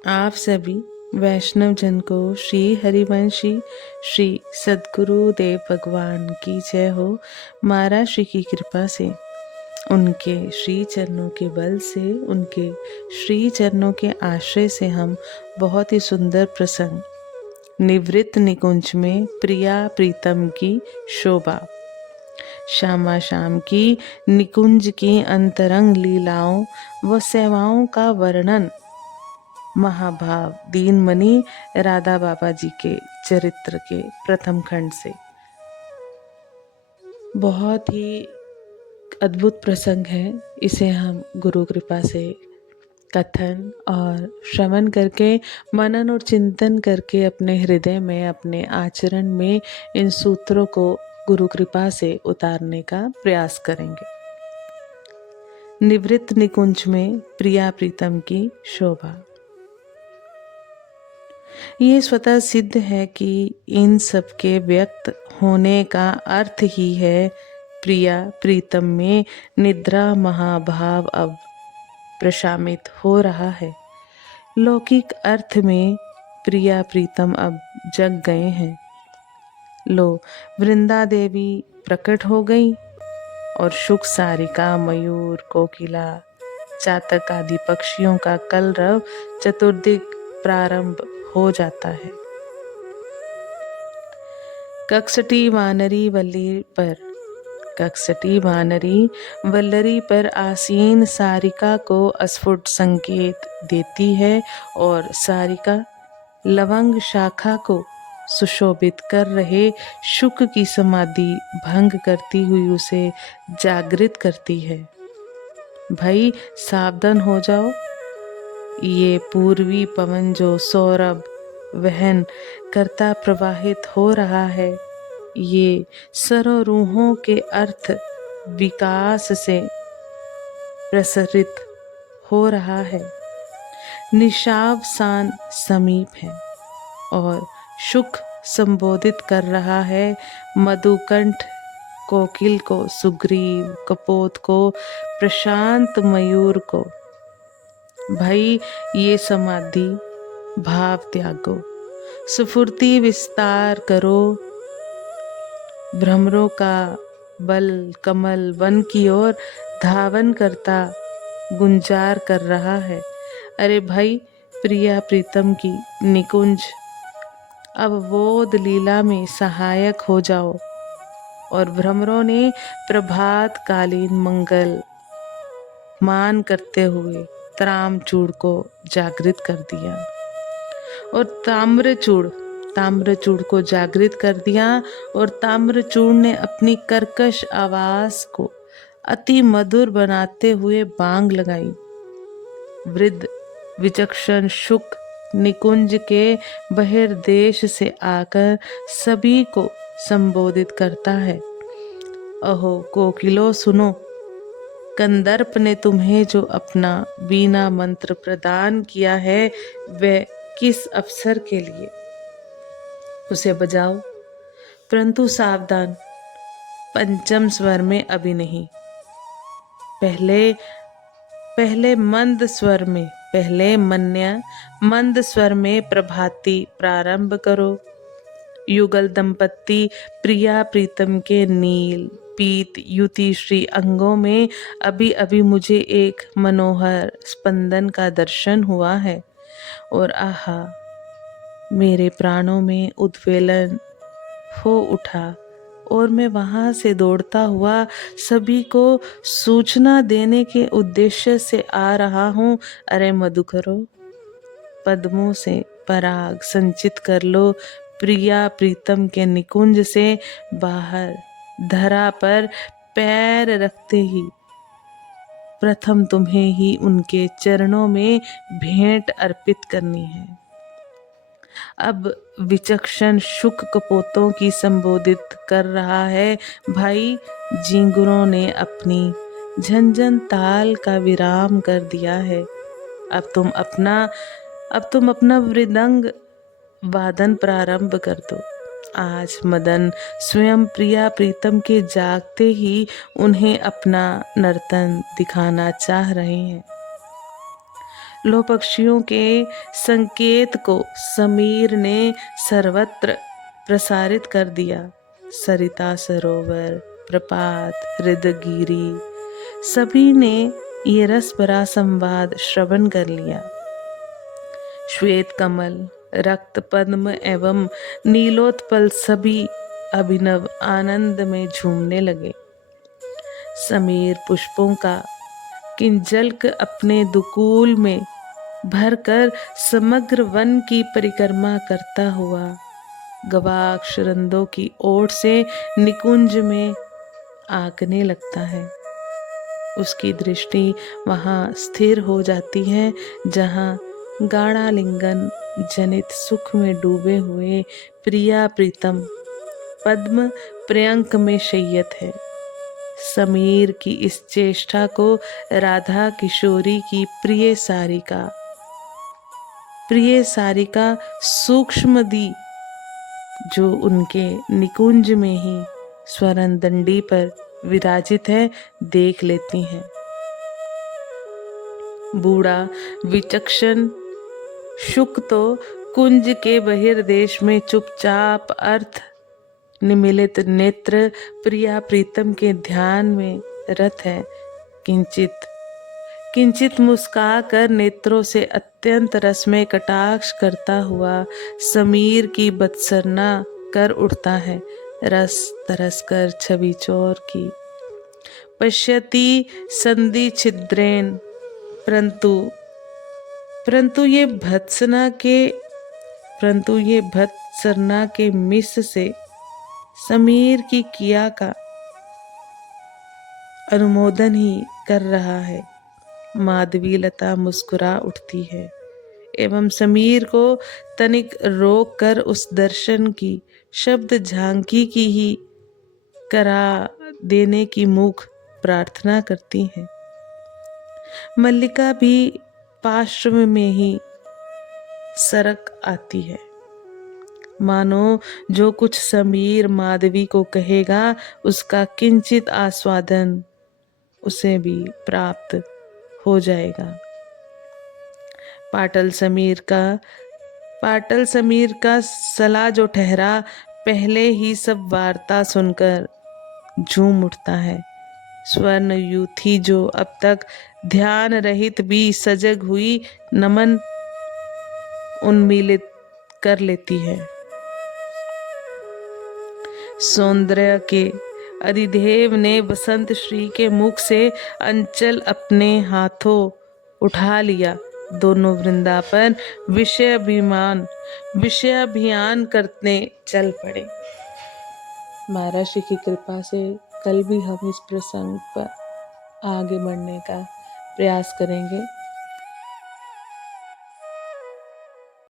आप सभी वैष्णव जन को श्री हरिवंशी श्री सद्गुरु देव भगवान की जय हो। महाराज श्री की कृपा से, उनके श्री चरणों के बल से, उनके श्री चरणों के आश्रय से हम बहुत ही सुंदर प्रसंग निवृत्त निकुंज में प्रिया प्रीतम की शोभा, श्यामा शाम की निकुंज की अंतरंग लीलाओं व सेवाओं का वर्णन महाभाव दीनमणि राधा बाबा जी के चरित्र के प्रथम खंड से। बहुत ही अद्भुत प्रसंग है। इसे हम गुरु कृपा से कथन और श्रवण करके, मनन और चिंतन करके अपने हृदय में, अपने आचरण में इन सूत्रों को गुरु कृपा से उतारने का प्रयास करेंगे। निवृत्त निकुंज में प्रिया प्रीतम की शोभा। ये स्वतः सिद्ध है कि इन सब के व्यक्त होने का अर्थ ही है प्रिया प्रीतम में निद्रा महाभाव अब प्रशामित हो रहा है। लौकिक अर्थ में प्रिया प्रीतम अब जग गए हैं। लो वृंदा देवी प्रकट हो गई और शुक सारिका, मयूर, कोकिला, चातक आदि पक्षियों का कलरव चतुर्दिक प्रारंभ हो जाता है। कक्षटी वानरी वल्लरी पर आसीन सारिका को अस्फुट संकेत देती है और सारिका लवंग शाखा को सुशोभित कर रहे शुक की समाधि भंग करती हुई उसे जागृत करती है। भाई सावधान हो जाओ, ये पूर्वी पवन जो सौरभ वहन करता प्रवाहित हो रहा है, ये सर्वरूहों के अर्थ विकास से प्रसरित हो रहा है। निशावसान समीप है और शुक संबोधित कर रहा है मधुकंठ कोकिल को, सुग्रीव कपोत को, प्रशांत मयूर को। भाई ये समाधि भाव त्यागो, स्फूर्ति विस्तार करो। भ्रमरों का बल कमल वन की ओर धावन करता गुंजार कर रहा है। अरे भाई प्रिया प्रीतम की निकुंज, अब बोध लीला में सहायक हो जाओ। और भ्रमरों ने प्रभात कालीन मंगल मान करते हुए ताम्रचूड़ को जागृत कर दिया और ताम्रचूड़ को जागृत कर दिया और ताम्रचूड़ ने अपनी कर्कश आवाज को अति मधुर बनाते हुए बांग लगाई। वृद्ध विचक्षण शुक निकुंज के बहिर्देश से आकर सभी को संबोधित करता है। अहो कोकिलो सुनो, कंदर्प ने तुम्हें जो अपना वीणा मंत्र प्रदान किया है, वह किस अवसर के लिए, उसे बजाओ, परंतु सावधान, पंचम स्वर में अभी नहीं। पहले मंद स्वर में, पहले मंद स्वर में प्रभाती प्रारंभ करो। युगल दंपत्ति प्रिया प्रीतम के नील पीत युति श्री अंगों में अभी अभी मुझे एक मनोहर स्पंदन का दर्शन हुआ है और आहा, मेरे प्राणों में उद्वेलन हो उठा और मैं वहां से दौड़ता हुआ सभी को सूचना देने के उद्देश्य से आ रहा हूँ। अरे मधुकरो, पद्मों से पराग संचित कर लो। प्रिया प्रीतम के निकुंज से बाहर धरा पर पैर रखते ही प्रथम तुम्हें ही उनके चरणों में भेंट अर्पित करनी है। अब विचक्षण शुक कपोतों की संबोधित कर रहा है। भाई झिंगुरों ने अपनी झंझन ताल का विराम कर दिया है। अब तुम अपना मृदंग वादन प्रारंभ कर दो। आज मदन स्वयं प्रिया प्रीतम के जागते ही उन्हें अपना नर्तन दिखाना चाह रहे हैं। लो पक्षियों के संकेत को समीर ने सर्वत्र प्रसारित कर दिया। सरिता सरोवर, प्रपात, हृदगिरी, सभी ने ये रस भरा संवाद श्रवण कर लिया। श्वेत कमल, रक्त पद्म एवं नीलोत्पल सभी अभिनव आनंद में झूमने लगे। समीर पुष्पों का किंजल्क अपने दुकूल में भरकर समग्र वन की परिक्रमा करता हुआ गवाक्षरंदों की ओर से निकुंज में आंकने लगता है। उसकी दृष्टि वहां स्थिर हो जाती है जहां गाढ़ालिंगन जनित सुख में डूबे हुए प्रिया प्रीतम पद्म पर्यंक में शय्यत है। समीर की इस चेष्टा को राधा किशोरी की प्रिय सारिका सूक्ष्मदी जो उनके निकुंज में ही स्वर्ण दंडी पर विराजित है देख लेती हैं। बूढ़ा विचक्षण शुक तो कुंज के बहिर्देश में चुपचाप अर्थ निमिलित नेत्र प्रिया प्रीतम के ध्यान में रत है। किंचित मुस्का कर नेत्रों से अत्यंत रसमय कटाक्ष करता हुआ समीर की बत्सरना कर उठता है। रस तरस कर छवि चौर की पश्यति संधि छिद्रेन, परंतु ये भत्सरना के मिस से समीर की किया का अनुमोदन ही कर रहा है। माधवी लता मुस्कुरा उठती है एवं समीर को तनिक रोक कर उस दर्शन की शब्द झांकी की ही करा देने की मूक प्रार्थना करती है। मल्लिका भी पार्श्व में ही सरक आती है, मानो जो कुछ समीर माधवी को कहेगा उसका किंचित आस्वादन उसे भी प्राप्त हो जाएगा। पाटल समीर का सला जो ठहरा पहले ही सब वार्ता सुनकर झूम उठता है। स्वर्ण यूथी जो अब तक ध्यान रहित भी सजग हुई नमन उन्मीलित कर लेती है। सौंदर्य के अधिदेव ने बसंत श्री के मुख से अंचल अपने हाथों उठा लिया। दोनों वृंदावन विषयाभियान करने चल पड़े। महाराज की कृपा से कल भी हम इस प्रसंग पर आगे बढ़ने का प्रयास करेंगे।